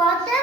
What